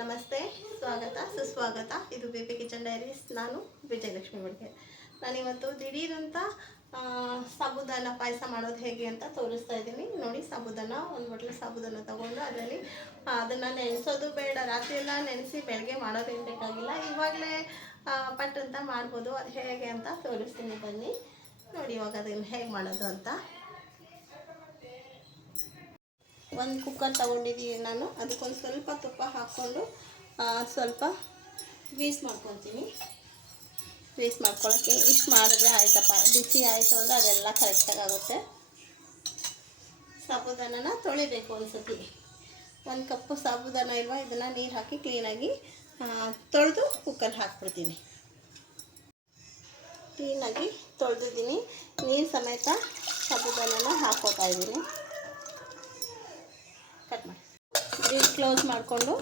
ನಮಸ್ತೆ, ಸ್ವಾಗತ ಸುಸ್ವಾಗತ. ಇದು ಬೇಬಿ ಕಿಚನ್ ಡೈರೀಸ್. ನಾನು ವಿಜಯಲಕ್ಷ್ಮಿ ಬಡ್ಗೆ. ನಾನಿವತ್ತು ದಿಢೀರಂತ ಸಾಬುದಾನ ಪಾಯಸ ಮಾಡೋದು ಹೇಗೆ ಅಂತ ತೋರಿಸ್ತಾ ಇದ್ದೀನಿ. ನೋಡಿ, ಸಾಬುದಾನ ಒಂದು ಬಟ್ಲು ಸಾಬುದಾನ ತೊಗೊಂಡು ಅದರಲ್ಲಿ ಅದನ್ನು ನೆನೆಸೋದು ಬೇಡ, ರಾತ್ರಿ ಎಲ್ಲ ನೆನೆಸಿ ಬೆಳಗ್ಗೆ ಮಾಡೋದೇನು ಬೇಕಾಗಿಲ್ಲ. ಇವಾಗಲೇ ಪಟ್ ಅಂತ ಮಾಡ್ಬೋದು. ಅದು ಹೇಗೆ ಅಂತ ತೋರಿಸ್ತೀನಿ, ಬನ್ನಿ ನೋಡಿ ಇವಾಗ ಅದನ್ನು ಹೇಗೆ ಮಾಡೋದು ಅಂತ. ಒಂದು ಕುಕ್ಕರ್ ತೊಗೊಂಡಿದ್ದೀನಿ ನಾನು. ಅದಕ್ಕೊಂದು ಸ್ವಲ್ಪ ತುಪ್ಪ ಹಾಕ್ಕೊಂಡು ಸ್ವಲ್ಪ ಗ್ರೀಸ್ ಮಾಡ್ಕೊತೀನಿ. ಗ್ರೀಸ್ ಮಾಡ್ಕೊಳ್ಳೋಕ್ಕೆ ಇಷ್ಟು ಮಾಡಿದ್ರೆ ಆಯ್ತಪ್ಪ. ಬಿಸಿ ಆಯಿತು ಅಂದರೆ ಅದೆಲ್ಲ ಕರೆಕ್ಟಾಗಿ ಆಗುತ್ತೆ. ಸಾಬುದಾನನ ತೊಳಿಬೇಕು ಒಂದು ಸತಿ. 1 ಕಪ್ಪು ಸಾಬುದಾನ ಇಲ್ವಾ, ಇದನ್ನು ನೀರು ಹಾಕಿ ಕ್ಲೀನಾಗಿ ತೊಳೆದು ಕುಕ್ಕರ್ ಹಾಕ್ಬಿಡ್ತೀನಿ. ಕ್ಲೀನಾಗಿ ತೊಳೆದಿದ್ದೀನಿ, ನೀರು ಸಮೇತ ಸಾಬುದಾನನ ಹಾಕ್ಕೋತಾ ಇದ್ದೀನಿ. ಕಟ್ ಮಾಡಿ ಗ್ರೀಸ್ ಕ್ಲೋಸ್ ಮಾಡಿಕೊಂಡು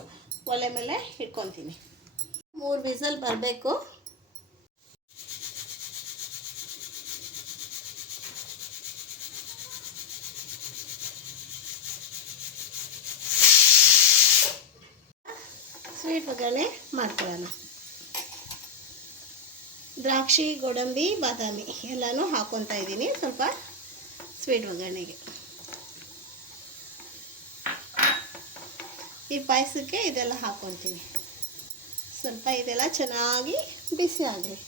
ಒಲೆ ಮೇಲೆ ಇಟ್ಕೊತೀನಿ. 3 ವಿಸಲ್ ಬರಬೇಕು. ಸ್ವೀಟ್ ಒಗ್ಗರಣೆ ಮಾಡ್ಕೊಳ್ಳೋಣ. ದ್ರಾಕ್ಷಿ, ಗೋಡಂಬಿ, ಬಾದಾಮಿ ಎಲ್ಲನೂ ಹಾಕ್ಕೊತಾ ಇದ್ದೀನಿ ಸ್ವಲ್ಪ ಸ್ವೀಟ್ ಒಗ್ಗರಣೆಗೆ. ಈ ಪಾಯಸಕ್ಕೆ ಇದೆಲ್ಲ ಹಾಕ್ಕೊತೀನಿ. ಸ್ವಲ್ಪ ಇದೆಲ್ಲ ಚೆನ್ನಾಗಿ ಬಿಸಿ ಆಗಲಿ.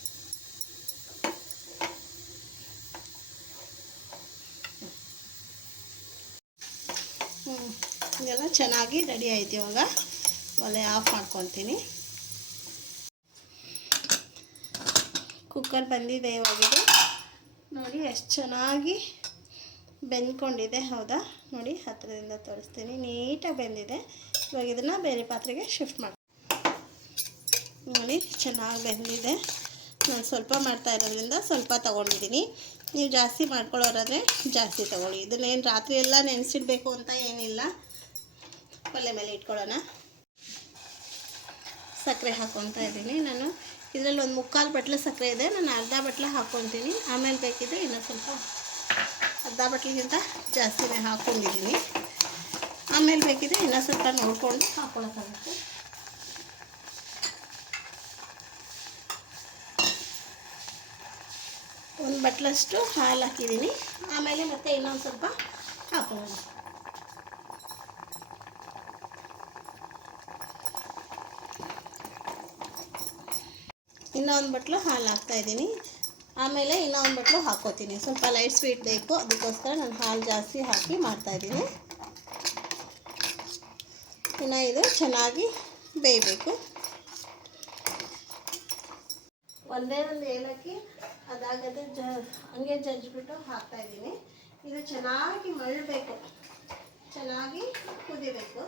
ಇದೆಲ್ಲ ಚೆನ್ನಾಗಿ ರೆಡಿ ಆಯ್ತು. ಇವಾಗ ಒಲೆ ಆಫ್ ಮಾಡ್ಕೊತೀನಿ. ಕುಕ್ಕರ್ ಬಂದಿದೆ ಇವಾಗಿದೆ. ನೋಡಿ ಎಷ್ಟು ಚೆನ್ನಾಗಿ ಬೆಂದ್ಕೊಂಡಿದೆ. ಹೌದಾ, ನೋಡಿ ಹತ್ತಿರದಿಂದ ತೋರಿಸ್ತೀನಿ. ನೀಟಾಗಿ ಬೆಂದಿದೆ. ಇವಾಗ ಇದನ್ನು ಬೇರೆ ಪಾತ್ರೆಗೆ ಶಿಫ್ಟ್ ಮಾಡಿ. ನೋಡಿ ಚೆನ್ನಾಗಿ ಬೆಂದಿದೆ. ನಾನು ಸ್ವಲ್ಪ ಮಾಡ್ತಾ ಇರೋದ್ರಿಂದ ಸ್ವಲ್ಪ ತೊಗೊಂಡಿದ್ದೀನಿ. ನೀವು ಜಾಸ್ತಿ ಮಾಡ್ಕೊಳ್ಳೋರಾದರೆ ಜಾಸ್ತಿ ತೊಗೊಳ್ಳಿ. ಇದನ್ನೇನು ರಾತ್ರಿ ಎಲ್ಲ ನೆನೆಸಿಡಬೇಕು ಅಂತ ಏನಿಲ್ಲ. ಒಲೆ ಮೇಲೆ ಇಟ್ಕೊಳ್ಳೋಣ. ಸಕ್ಕರೆ ಹಾಕ್ಕೊತಾ ಇದ್ದೀನಿ ನಾನು. ಇದರಲ್ಲಿ ಒಂದು 3/4 ಬಟ್ಲು ಸಕ್ಕರೆ ಇದೆ. ನಾನು ಅರ್ಧ ಬಟ್ಲು ಹಾಕ್ಕೊತೀನಿ. ಆಮೇಲೆ ಬೇಕಿದ್ರೆ ಇನ್ನೂ ಸ್ವಲ್ಪ ಅರ್ಧ ಬಟ್ಲಿಗಿಂತ ಜಾಸ್ತಿನೇ ಹಾಕ್ಕೊಂಡಿದ್ದೀನಿ. ಆಮೇಲೆ ಬೇಕಿದ್ರೆ ಇನ್ನೂ ಸ್ವಲ್ಪ ನೋಡಿಕೊಂಡು ಹಾಕ್ಕೊಳಕ್ಕಾಗುತ್ತೆ. ಒಂದು ಬಟ್ಲಷ್ಟು ಹಾಲು ಹಾಕಿದ್ದೀನಿ. ಆಮೇಲೆ ಮತ್ತೆ ಇನ್ನೊಂದು ಸ್ವಲ್ಪ ಹಾಕೊಳ್ಳೋಣ. ಇನ್ನೊಂದು ಬಟ್ಲು ಹಾಲು ಹಾಕ್ತಾಯಿದ್ದೀನಿ. ಆಮೇಲೆ ಇನ್ನೊಂದು ಬಟ್ಲು ಹಾಕ್ಕೋತೀನಿ. ಸ್ವಲ್ಪ ಲೈಟ್ ಸ್ವೀಟ್ ಬೇಕು, ಅದಕ್ಕೋಸ್ಕರ ನಾನು ಹಾಲು ಜಾಸ್ತಿ ಹಾಕಿ ಮಾಡ್ತಾಯಿದ್ದೀನಿ. ಇನ್ನು ಇದು ಚೆನ್ನಾಗಿ ಬೇಯಬೇಕು. ಒಂದೇ ಒಂದು ಏಲಕ್ಕಿ ಅದಾಗದೆ ಹಂಗೆ ಜಜ್ಜಿಬಿಟ್ಟು ಹಾಕ್ತಾಯಿದ್ದೀನಿ. ಇದು ಚೆನ್ನಾಗಿ ಮಳ್ಳಬೇಕು, ಚೆನ್ನಾಗಿ ಕುದಿಬೇಕು.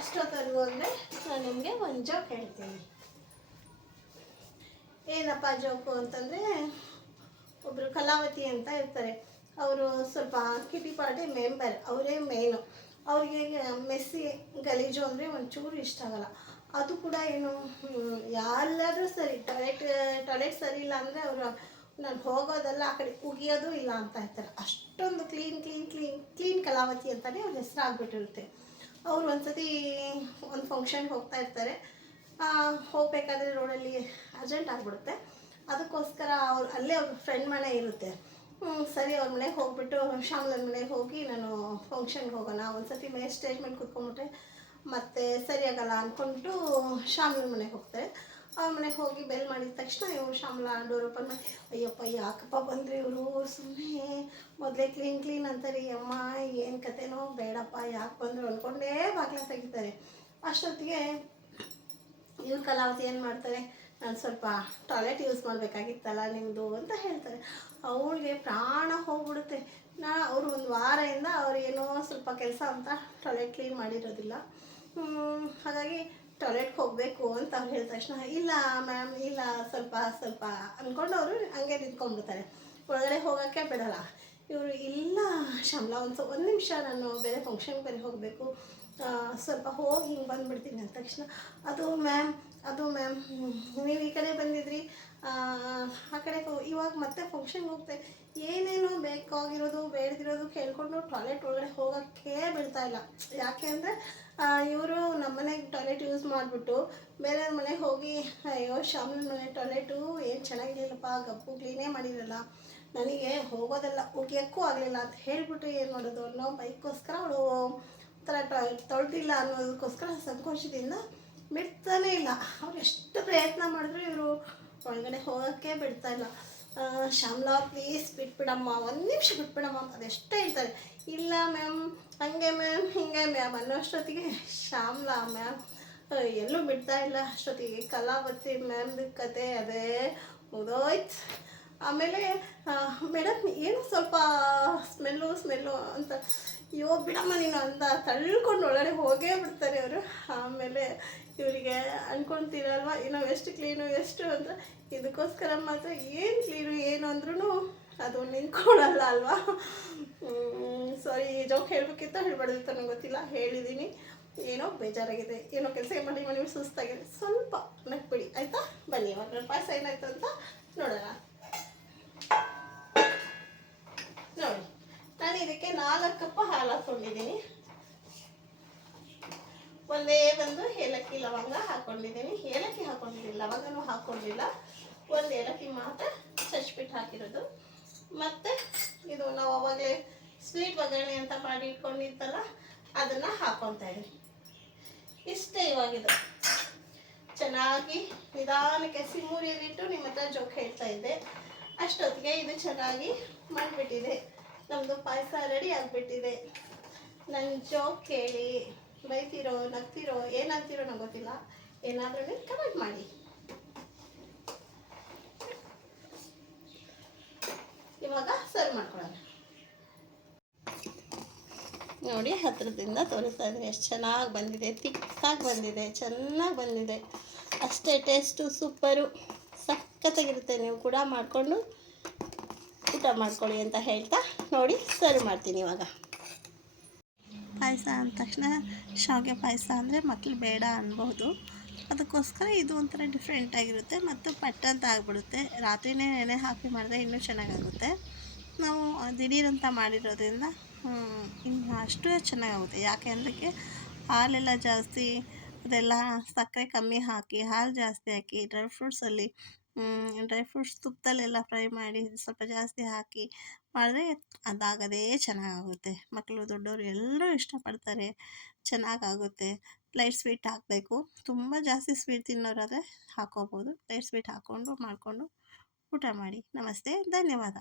ಅಷ್ಟೊತ್ತರೆಗೂ ಅಂದರೆ ನಾನು ನಿಮಗೆ ಒಂದು ಜೋಕ್ ಹೇಳ್ತೀನಿ. ಏನಪ್ಪ ಜೋಕು ಅಂತಂದರೆ, ಒಬ್ಬರು ಕಲಾವತಿ ಅಂತ ಇರ್ತಾರೆ. ಅವರು ಸ್ವಲ್ಪ ಕಿಟಿ ಪಾರ್ಟಿ ಮೆಂಬರ್, ಅವರೇ ಮೇನು. ಅವ್ರಿಗೆ ಮೆಸ್ಸಿ ಗಲೀಜು ಅಂದರೆ ಒಂಚೂರು ಇಷ್ಟ ಆಗಲ್ಲ. ಅದು ಕೂಡ ಏನು, ಎಲ್ಲರೂ ಸರಿ ಟಾಯ್ಲೆಟ್ ಸರಿ ಇಲ್ಲ ಅಂದರೆ ಅವರು ನಾನು ಹೋಗೋದಲ್ಲ, ಆ ಕಡೆ ಉಗಿಯೋದು ಇಲ್ಲ ಅಂತ ಇರ್ತಾರೆ. ಅಷ್ಟೊಂದು ಕ್ಲೀನ್ ಕಲಾವತಿ ಅಂತಲೇ ಅವ್ರ ಹೆಸರು ಆಗಿಬಿಟ್ಟಿರುತ್ತೆ. ಅವರು ಒಂದು ಸತಿ ಒಂದು ಫಂಕ್ಷನ್ಗೆ ಹೋಗ್ತಾ ಇರ್ತಾರೆ. ಹೋಗಬೇಕಾದ್ರೆ ರೋಡಲ್ಲಿ ಅರ್ಜೆಂಟ್ ಆಗಿಬಿಡುತ್ತೆ. ಅದಕ್ಕೋಸ್ಕರ ಅಲ್ಲೇ ಅವ್ರ ಫ್ರೆಂಡ್ ಮನೆ ಇರುತ್ತೆ. ಸರಿ, ಅವ್ರ ಮನೆಗೆ ಹೋಗ್ಬಿಟ್ಟು ಶ್ಯಾಮ್ಲನ ಮನೆಗೆ ಹೋಗಿ ನಾನು ಫಂಕ್ಷನ್ಗೆ ಹೋಗೋಣ, ಒಂದು ಸತಿ ಮೇಲೆ ಸ್ಟೇಜ್ ಮೇಲೆ ಕೂತ್ಕೊಂಡ್ಬಿಟ್ರೆ ಮತ್ತೆ ಸರಿಯಾಗಲ್ಲ ಅಂದ್ಕೊಂಡ್ಬಿಟ್ಟು ಶ್ಯಾಮ್ಲನ ಮನೆಗೆ ಹೋಗ್ತಾರೆ. ಅವ್ರ ಮನೆಗೆ ಹೋಗಿ ಬೆಲ್ ಮಾಡಿದ ತಕ್ಷಣ ಇವರು ಶ್ಯಾಮ್ಲಾ ಡೋರ್ ಓಪನ್ ಮಾಡಿ, ಅಯ್ಯಪ್ಪ ಯಾಕಪ್ಪ ಬಂದರೆ ಇವರು, ಸುಮ್ಮನೆ ಮೊದಲೇ ಕ್ಲೀನ್ ಅಂತಾರೆ, ಅಮ್ಮ ಏನು ಕತೆನೋ, ಬೇಡಪ್ಪ ಯಾಕೆ ಬಂದರು ಅಂದ್ಕೊಂಡೇ ಬಾಗಿಲ ತೆಗಿತಾರೆ. ಅಷ್ಟೊತ್ತಿಗೆ ಇವ್ರ ಕಲಾವತಿ ಏನು ಮಾಡ್ತಾರೆ, ನಾನು ಸ್ವಲ್ಪ ಟಾಯ್ಲೆಟ್ ಯೂಸ್ ಮಾಡಬೇಕಾಗಿತ್ತಲ್ಲ ನಿಮ್ಮದು ಅಂತ ಹೇಳ್ತಾರೆ. ಅವಳಿಗೆ ಪ್ರಾಣ ಹೋಗ್ಬಿಡುತ್ತೆ. ಅವರು ಒಂದು ವಾರದಿಂದ ಏನೋ ಸ್ವಲ್ಪ ಕೆಲಸ ಅಂತ ಟಾಯ್ಲೆಟ್ ಕ್ಲೀನ್ ಮಾಡಿರೋದಿಲ್ಲ. ಹಾಗಾಗಿ ಟಾಯ್ಲೆಟ್ಗೆ ಹೋಗಬೇಕು ಅಂತ ಅವ್ರು ಹೇಳಿದ ತಕ್ಷಣ, ಇಲ್ಲ ಮ್ಯಾಮ್ ಇಲ್ಲ, ಸ್ವಲ್ಪ ಅಂದ್ಕೊಂಡು ಅವರು ಹಂಗೆ ನಿಂತ್ಕೊಂಡ್ಬಿಡ್ತಾರೆ. ಒಳಗಡೆ ಹೋಗೋಕ್ಕೆ ಬಿಡಲ್ಲ. ಇವರು ಇಲ್ಲ ಶ್ಯಾಮ್ಲಾ, ಒಂದು ನಿಮಿಷ, ನಾನು ಬೇರೆ ಫಂಕ್ಷನ್ಗೆ ಬೇರೆ ಹೋಗಬೇಕು, ಸ್ವಲ್ಪ ಹೋಗಿ ಹಿಂಗೆ ಬಂದುಬಿಡ್ತೀನಿ ಅಂದ ತಕ್ಷಣ, ಅದು ಮ್ಯಾಮ್ ನೀವು ಈ ಕಡೆ ಬಂದಿದ್ರಿ, ಆ ಕಡೆ ಇವಾಗ ಮತ್ತೆ ಫಂಕ್ಷನ್ಗೆ ಹೋಗ್ತೆ, ಏನೇನೋ ಬೇಕಾಗಿರೋದು ಬೇಡದಿರೋದು ಕೇಳಿಕೊಂಡು ಟಾಯ್ಲೆಟ್ ಒಳಗಡೆ ಹೋಗೋಕ್ಕೆ ಬಿಡ್ತಾಯಿಲ್ಲ. ಯಾಕೆ ಅಂದರೆ ಇವರು ನಮ್ಮನೆಗೆ ಟಾಯ್ಲೆಟ್ ಯೂಸ್ ಮಾಡಿಬಿಟ್ಟು ಬೇರೆ ಮನೆಗೆ ಹೋಗಿ ಅಯ್ಯೋ ಶ್ಯಾಮ್ಲನ ಮನೆ ಟಾಯ್ಲೆಟು ಏನು ಚೆನ್ನಾಗಿರಲಿಲ್ಲಪ್ಪ, ಗಪ್ಪು ಕ್ಲೀನೇ ಮಾಡಿರಲ್ಲ, ನನಗೆ ಹೋಗೋದೆಲ್ಲ ಒಗೆಯೋಕ್ಕೂ ಆಗಲಿಲ್ಲ ಅಂತ ಹೇಳಿಬಿಟ್ಟು ಏನು ಮಾಡೋದು ಅನ್ನೋ ಬೈಕ್ಗೋಸ್ಕರ ಅವಳು ಒಂಥರ ತೊಳೆದಿಲ್ಲ ಅನ್ನೋದಕ್ಕೋಸ್ಕರ ಸಂಕೋಚದಿಂದ ಬಿಡ್ತಾನೇ ಇಲ್ಲ. ಅವ್ರು ಎಷ್ಟು ಪ್ರಯತ್ನ ಮಾಡಿದ್ರು ಇವರು ಒಳಗಡೆ ಹೋಗೋಕ್ಕೆ ಬಿಡ್ತಾಯಿಲ್ಲ. ಶ್ಯಾಮ್ಲಾ ಪ್ಲೀಸ್ ಬಿಟ್ಬಿಡಮ್ಮ, ಒಂದು ನಿಮಿಷ ಬಿಟ್ಬಿಡಮ್ಮ ಅದೆಷ್ಟು ಹೇಳ್ತಾರೆ. ಇಲ್ಲ ಮ್ಯಾಮ್, ಹಂಗೆ ಮ್ಯಾಮ್, ಹಿಂಗೆ ಮ್ಯಾಮ್ ಅನ್ನೋಷ್ಟೊತ್ತಿಗೆ ಶ್ಯಾಮ್ಲಾ ಮ್ಯಾಮ್ ಎಲ್ಲೂ ಬಿಡ್ತಾ ಇಲ್ಲ. ಅಷ್ಟೊತ್ತಿಗೆ ಕಲಾವತಿ ಮ್ಯಾಮ್ದು ಕತೆ ಅದೇ ಮುಗಿದೋಯ್ತು. ಆಮೇಲೆ ಮೇಡಮ್ ಏನು ಸ್ವಲ್ಪ ಸ್ಮೆಲ್ಲು ಅಂತ, ಅಯ್ಯೋ ಬಿಡಮ್ಮ ನೀನು ಅಂತ ತಳ್ಕೊಂಡು ಒಳಗಡೆ ಹೋಗೇ ಬಿಡ್ತಾರೆ ಅವರು. ಆಮೇಲೆ ಇವರಿಗೆ ಅಂದ್ಕೊತೀರಲ್ವ ನಾವು ಎಷ್ಟು ಕ್ಲೀನು ಎಷ್ಟು ಅಂತ, ಇದಕ್ಕೋಸ್ಕರ ಮಾತ್ರ ಏನು ಕ್ಲೀನು ಏನು ಅಂದ್ರೂ ಅದು ನಿಂತ್ಕೊಳ್ಳಲ್ಲ ಅಲ್ವಾ. ಸಾರಿ, ಈ ಜೋಕ್ ಹೇಳಬೇಕಿತ್ತ ಹೇಳ್ಬಾರ್ದಿತ್ತ ನನಗೆ ಗೊತ್ತಿಲ್ಲ, ಹೇಳಿದ್ದೀನಿ. ಏನೋ ಬೇಜಾರಾಗಿದೆ, ಏನೋ ಕೆಲಸ ಮಾಡಿ ಸುಸ್ತಾಗಿದೆ, ಸ್ವಲ್ಪ ನಕ್ಬಿಡಿ ಆಯಿತಾ. ಬನ್ನಿ ಇವಾಗ ಪಾಯಸ ಏನಾಯ್ತು ಅಂತ ನೋಡೋಣ. ನೋಡಿ, ನಾನು ಇದಕ್ಕೆ 4 ಕಪ್ ಹಾಲು ಹಾಕ್ಕೊಂಡಿದ್ದೀನಿ. ಒಂದೇ ಒಂದು ಏಲಕ್ಕಿ ಲವಂಗ ಹಾಕ್ಕೊಂಡಿದ್ದೀನಿ. ಏಲಕ್ಕಿ ಹಾಕ್ಕೊಂಡಿದ್ದೀನಿ, ಲವಂಗನೂ ಹಾಕ್ಕೊಂಡಿಲ್ಲ. ಒಂದು ಏಲಕ್ಕಿ ಮಾತ್ರ ಚಚ್ಬಿಟ್ಟು ಹಾಕಿರೋದು. ಮತ್ತು ಇದು ನಾವು ಅವಾಗಲೇ ಸ್ವೀಟ್ ಒಗ್ಗರಣೆ ಅಂತ ಮಾಡಿ ಇಟ್ಕೊಂಡಿತ್ತಲ್ಲ, ಅದನ್ನು ಹಾಕ್ಕೊತಾ ಇದ್ದೀನಿ. ಇಷ್ಟೇ ಇವಾಗಿದು. ಚೆನ್ನಾಗಿ ನಿಧಾನಕ್ಕೆ ಸಿಮ್ಮೂರಿಯಲ್ಲಿಟ್ಟು ನಿಮ್ಮ ಹತ್ರ ಜೋಕ್ ಹೇಳ್ತಾ ಇದ್ದೆ. ಅಷ್ಟೊತ್ತಿಗೆ ಇದು ಚೆನ್ನಾಗಿ ಮಾಡಿಬಿಟ್ಟಿದೆ. ನಮ್ಮದು ಪಾಯಸ ರೆಡಿ ಆಗಿಬಿಟ್ಟಿದೆ. ನನ್ನ ಜೋಕ್ ಕೇಳಿ ಬೈತಿರೋ ನಗ್ತಿರೋ ಏನಂತಿರೋ ನಂಗೆ ಗೊತ್ತಿಲ್ಲ, ಏನಾದ್ರೂ ಕಮೆಂಟ್ ಮಾಡಿ. ಇವಾಗ ಸರ್ವ್ ಮಾಡ್ಕೊಳ್ಳೋಣ. ನೋಡಿ, ಹತ್ತಿರದಿಂದ ತೋರಿಸ್ತಾ ಇದ್ದೀನಿ ಎಷ್ಟು ಚೆನ್ನಾಗಿ ಬಂದಿದೆ, ತಿಕ್ಕಾಗಿ ಬಂದಿದೆ, ಚೆನ್ನಾಗಿ ಬಂದಿದೆ. ಅಷ್ಟೇ ಟೇಸ್ಟು ಸೂಪರು, ಸಖತ್ತಾಗಿರುತ್ತೆ. ನೀವು ಕೂಡ ಮಾಡಿಕೊಂಡು ಊಟ ಮಾಡ್ಕೊಳ್ಳಿ ಅಂತ ಹೇಳ್ತಾ ನೋಡಿ ಸರ್ವ್ ಮಾಡ್ತೀನಿ ಇವಾಗ. ಪಾಯಸ ಅಂದ ತಕ್ಷಣ ಶಾವಿಗೆ ಪಾಯಸ ಅಂದರೆ ಮಕ್ಕಳು ಬೇಡ ಅನ್ಬೋದು. ಅದಕ್ಕೋಸ್ಕರ ಇದು ಒಂಥರ ಡಿಫ್ರೆಂಟಾಗಿರುತ್ತೆ ಮತ್ತು ಪಟ್ಟಂತ ಆಗಿಬಿಡುತ್ತೆ. ರಾತ್ರಿಯೇ ನೆನೆ ಹಾಕಿ ಮಾಡಿದ್ರೆ ಇನ್ನೂ ಚೆನ್ನಾಗಾಗುತ್ತೆ. ನಾವು ದಿಢೀರಂತ ಮಾಡಿರೋದ್ರಿಂದ ಇನ್ನು ಅಷ್ಟು ಚೆನ್ನಾಗಾಗುತ್ತೆ. ಯಾಕೆ ಅಂದರೆ ಹಾಲೆಲ್ಲ ಜಾಸ್ತಿ, ಅದೆಲ್ಲ ಸಕ್ಕರೆ ಕಮ್ಮಿ ಹಾಕಿ ಹಾಲು ಜಾಸ್ತಿ ಹಾಕಿ ಡ್ರೈ ಫ್ರೂಟ್ಸ್ ತುಪ್ಪದಲ್ಲೆಲ್ಲ ಫ್ರೈ ಮಾಡಿ ಸ್ವಲ್ಪ ಜಾಸ್ತಿ ಹಾಕಿ ಮಾಡಿದ್ರೆ ಅದಾಗದೇ ಚೆನ್ನಾಗಾಗುತ್ತೆ. ಮಕ್ಕಳು ದೊಡ್ಡವರು ಎಲ್ಲರೂ ಇಷ್ಟಪಡ್ತಾರೆ, ಚೆನ್ನಾಗಾಗುತ್ತೆ. ಲೈಟ್ ಸ್ವೀಟ್ ಹಾಕಬೇಕು, ತುಂಬ ಜಾಸ್ತಿ ಸ್ವೀಟ್ ತಿನ್ನೋರಾದರೆ ಹಾಕ್ಕೋಬೋದು. ಲೈಟ್ ಸ್ವೀಟ್ ಹಾಕ್ಕೊಂಡು ಮಾಡಿಕೊಂಡು ಊಟ ಮಾಡಿ. ನಮಸ್ತೆ, ಧನ್ಯವಾದ.